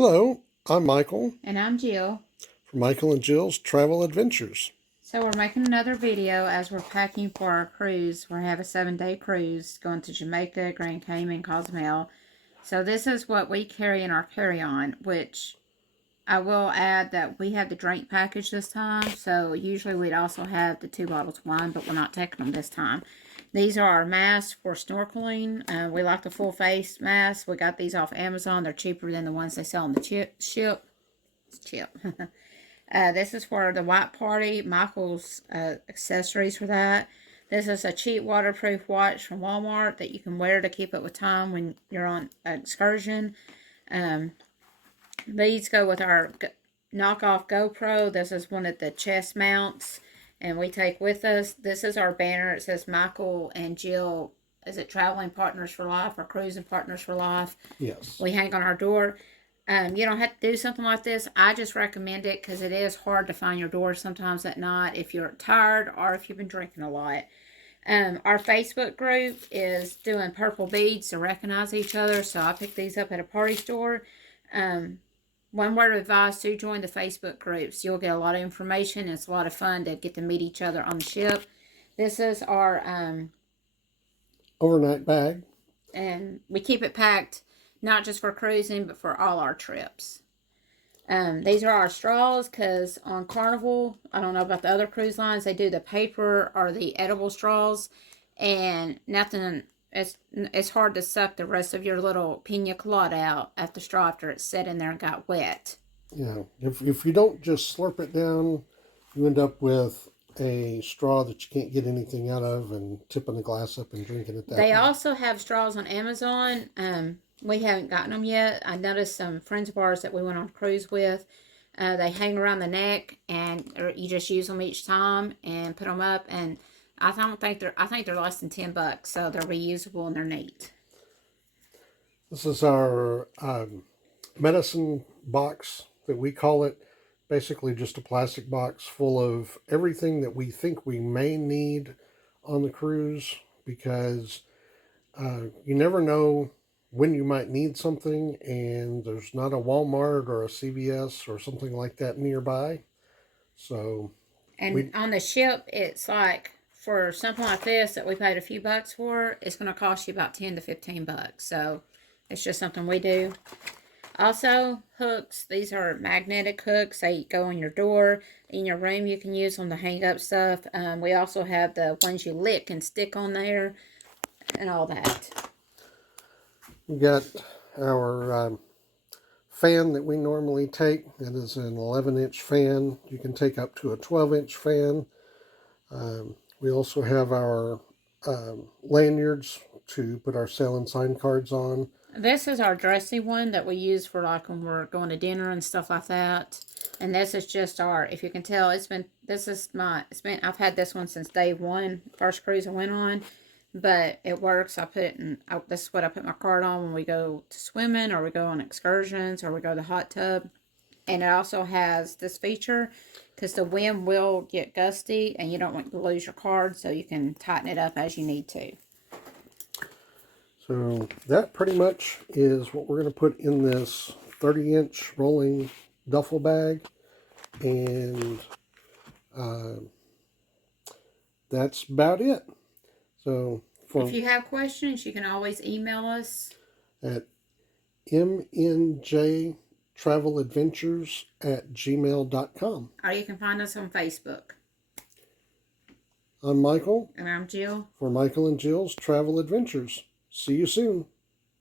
Hello, I'm Michael And I'm Jill. from Michael and Jill's Travel Adventures. So we're making another video as we're packing for our cruise. We have a 7-day cruise going to Jamaica, Grand Cayman, Cozumel. So this is what we carry in our carry-on, which I will add that we have the drink package this time. So usually we'd also have the 2 bottles of wine, but we're not taking them this time. These are our masks for snorkeling. We like the full face masks. We got these off Amazon. They're cheaper than the ones they sell on the ship. This is for the white party. Michael's accessories for that. This is a cheap waterproof watch from Walmart that you can wear to keep up with time when you're on an excursion. These go with our knockoff GoPro. This is one of the chest mounts, and we take with us. This is our banner. It says Michael and Jill. Is it traveling partners for life or cruising partners for life? Yes. We hang on our door. You don't have to do something like this. I just recommend it because it is hard to find your door sometimes at night if you're tired or if you've been drinking a lot. Our Facebook group is doing purple beads to recognize each other, so I picked these up at a party store. One word of advice, to join the Facebook groups. You'll get a lot of information, and it's a lot of fun to get to meet each other on the ship. This is our overnight bag. And we keep it packed not just for cruising, but for all our trips. These are our straws, because on Carnival, I don't know about the other cruise lines, they do the paper or the edible straws, and nothing, it's hard to suck the rest of your little pina colada out at the straw after it's set in there and got wet. Yeah, if you don't just slurp it down, you end up with a straw that you can't get anything out of and tipping the glass up and drinking it that way. They also have straws on Amazon. We haven't gotten them yet. I noticed some friends of ours that we went on a cruise with. They hang around the neck, and you just use them each time and put them up. And I think they're less than $10, so they're reusable and they're neat. This is our medicine box that we call it. Basically, just a plastic box full of everything that we think we may need on the cruise, because you never know when you might need something, and there's not a Walmart or a CVS or something like that nearby. So, and on the ship, it's like for something like this that we paid a few bucks for, it's going to cost you about $10 to $15. So it's just something we do. Also, hooks. These are magnetic hooks. They go on your door. In your room, you can use them to hang up stuff. We also have the ones you lick and stick on there and all that. We got our fan that we normally take. It is an 11-inch fan. You can take up to a 12-inch fan. We also have our lanyards to put our sail and sign cards on. This is our dressy one that we use for like when we're going to dinner and stuff like that. And this is just our, if you can tell, I've had this one since day one, first cruise I went on. But it works. I put it in, this is what I put my card on when we go to swimming or we go on excursions or we go to the hot tub. And it also has this feature because the wind will get gusty and you don't want to lose your card, so you can tighten it up as you need to. So that pretty much is what we're going to put in this 30-inch rolling duffel bag. And that's about it. So if you have questions, you can always email us at mnjtraveladventures@gmail.com. or you can find us on Facebook. I'm Michael. And I'm Jill. For Michael and Jill's Travel Adventures. See you soon.